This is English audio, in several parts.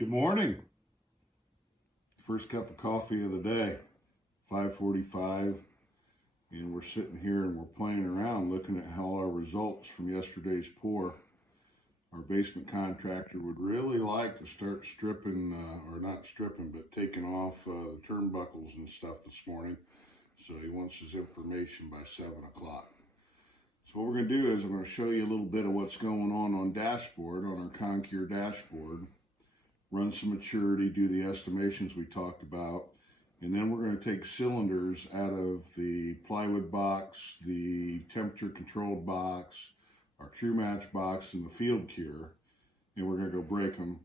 Good morning. First cup of coffee of the day, 5:45, and we're sitting here and we're playing around looking at how our results from yesterday's pour. Our basement contractor would really like to start stripping, or not stripping, but taking off the turnbuckles and stuff this morning. So he wants his information by 7 o'clock. So what we're going to do is I'm going to show you a little bit of what's going on dashboard, on our Concure dashboard. Run some maturity, do the estimations we talked about, and then we're going to take cylinders out of the plywood box, the temperature controlled box, our true match box, and the field cure, and we're going to go break them,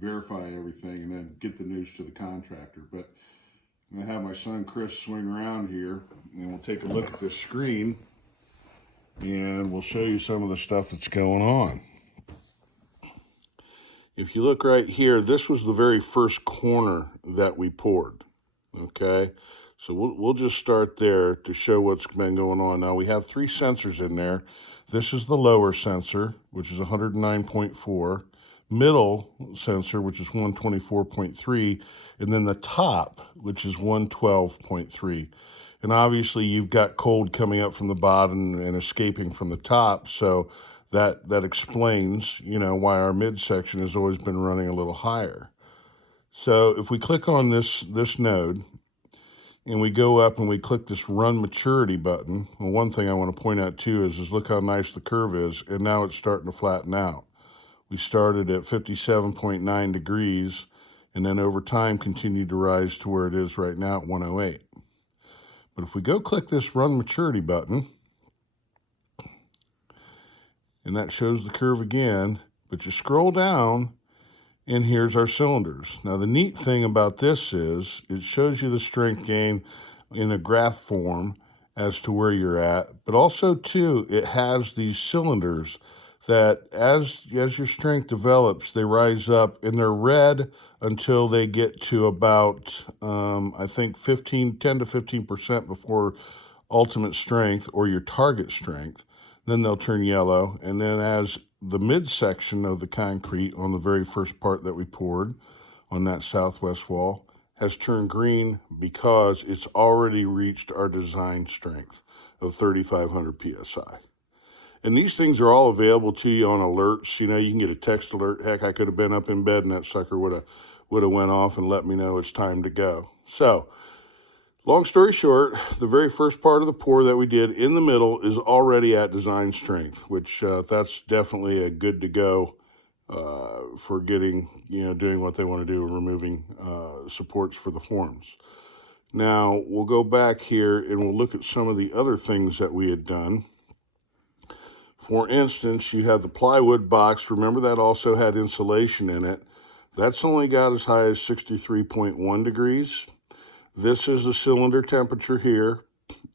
verify everything, and then get the news to the contractor. But I'm going to have my son Chris swing around here, and we'll take a look at this screen, and we'll show you some of the stuff that's going on. If you look right here, this was the very first corner that we poured, okay? So we'll just start there to show what's been going on. Now, we have 3 sensors in there. This is the lower sensor, which is 109.4, middle sensor, which is 124.3, and then the top, which is 112.3. And obviously, you've got cold coming up from the bottom and escaping from the top, so that explains, why our midsection has always been running a little higher. So if we click on this node and we go up and we click this Run Maturity button, well, one thing I want to point out too is look how nice the curve is, and now it's starting to flatten out. We started at 57.9 degrees and then over time continued to rise to where it is right now at 108. But if we go click this Run Maturity button, and that shows the curve again, but you scroll down, and here's our cylinders. Now, the neat thing about this is it shows you the strength gain in a graph form as to where you're at, but also, too, it has these cylinders that as your strength develops, they rise up, and they're red until they get to about, I think, 10 to 15% before ultimate strength or your target strength. Then they'll turn yellow, and then as the midsection of the concrete on the very first part that we poured on that southwest wall has turned green because it's already reached our design strength of 3,500 PSI. And these things are all available to you on alerts. You can get a text alert. Heck, I could have been up in bed and that sucker would have went off and let me know it's time to go. So, long story short, the very first part of the pour that we did in the middle is already at design strength, which that's definitely a good to go for getting, doing what they want to do, removing supports for the forms. Now, we'll go back here and we'll look at some of the other things that we had done. For instance, you have the plywood box. Remember, that also had insulation in it. That's only got as high as 63.1 degrees. This is the cylinder temperature here.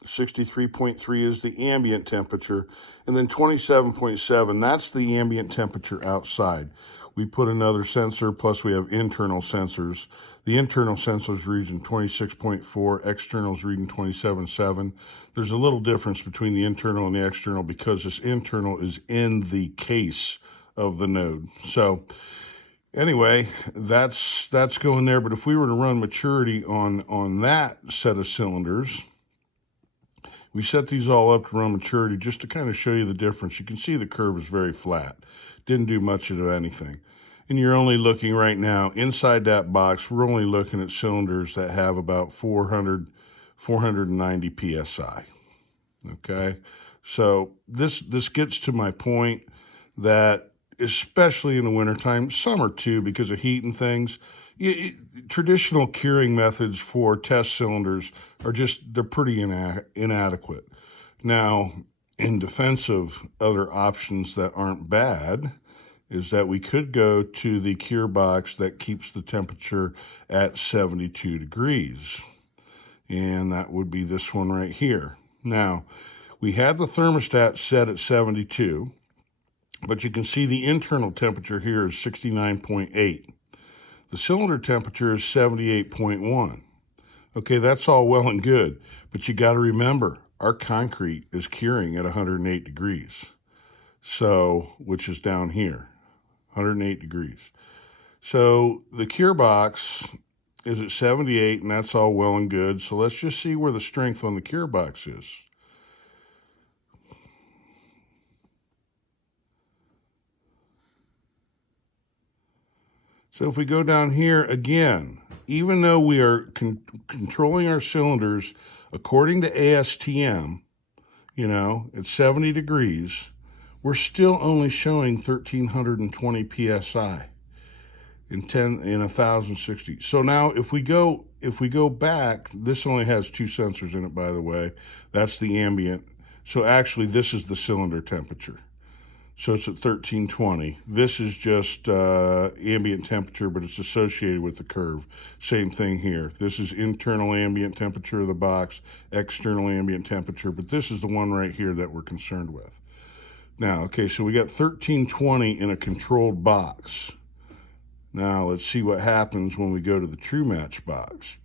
63.3 is the ambient temperature. And then 27.7, that's the ambient temperature outside. We put another sensor, plus we have internal sensors. The internal sensors reading 26.4, external's reading 27.7. There's a little difference between the internal and the external because this internal is in the case of the node. So anyway, that's going there. But if we were to run maturity on that set of cylinders, we set these all up to run maturity just to kind of show you the difference. You can see the curve is very flat. Didn't do much of anything. And you're only looking right now, inside that box, we're only looking at cylinders that have about 490 PSI. Okay? So this gets to my point that especially in the wintertime, summer too, because of heat and things, traditional curing methods for test cylinders are they're pretty inadequate. Now, in defense of other options that aren't bad, is that we could go to the cure box that keeps the temperature at 72 degrees. And that would be this one right here. Now, we had the thermostat set at 72, but you can see the internal temperature here is 69.8. The cylinder temperature is 78.1. Okay, that's all well and good, but you got to remember, our concrete is curing at 108 degrees, so which is down here, 108 degrees. So the cure box is at 78, and that's all well and good. So let's just see where the strength on the cure box is. So if we go down here again, even though we are controlling our cylinders according to ASTM, you know, at 70 degrees, we're still only showing 1320 psi in 1060. So now if we go back, this only has 2 sensors in it, by the way. That's the ambient. So actually this is the cylinder temperature. So it's at 1320. This is just ambient temperature, but it's associated with the curve. Same thing here. This is internal ambient temperature of the box, external ambient temperature, but this is the one right here that we're concerned with. Now, okay, so we got 1320 in a controlled box. Now let's see what happens when we go to the true match box.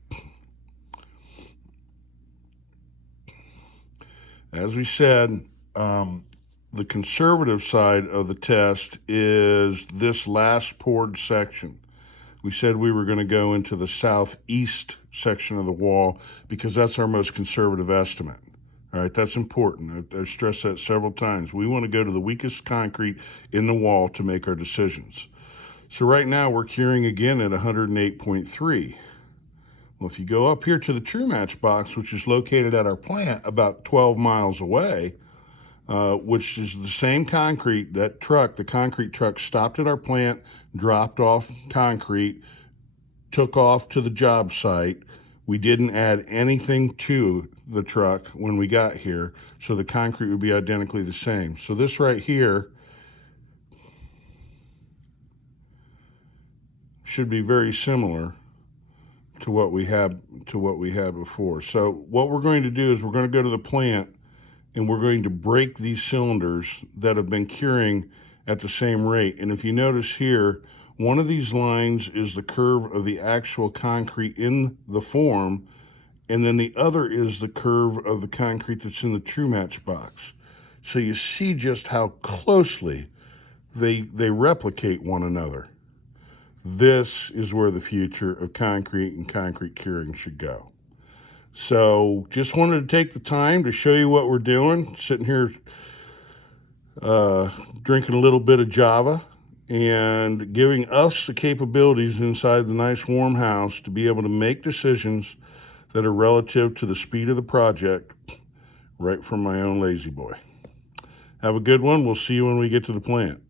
As we said, the conservative side of the test is this last poured section. We said we were going to go into the southeast section of the wall because that's our most conservative estimate. All right, that's important. I've stressed that several times. We want to go to the weakest concrete in the wall to make our decisions. So right now we're curing again at 108.3. Well, if you go up here to the true match box, which is located at our plant about 12 miles away, which is the same concrete, that truck, the concrete truck stopped at our plant, dropped off concrete, took off to the job site. We didn't add anything to the truck when we got here, so the concrete would be identically the same. So this right here should be very similar to what we had before. So what we're going to do is we're going to go to the plant and we're going to break these cylinders that have been curing at the same rate. And if you notice here, one of these lines is the curve of the actual concrete in the form, and then the other is the curve of the concrete that's in the true match box. So you see just how closely they replicate one another. This is where the future of concrete and concrete curing should go. So just wanted to take the time to show you what we're doing. Sitting here drinking a little bit of Java and giving us the capabilities inside the nice warm house to be able to make decisions that are relative to the speed of the project right from my own lazy boy. Have a good one. We'll see you when we get to the plant.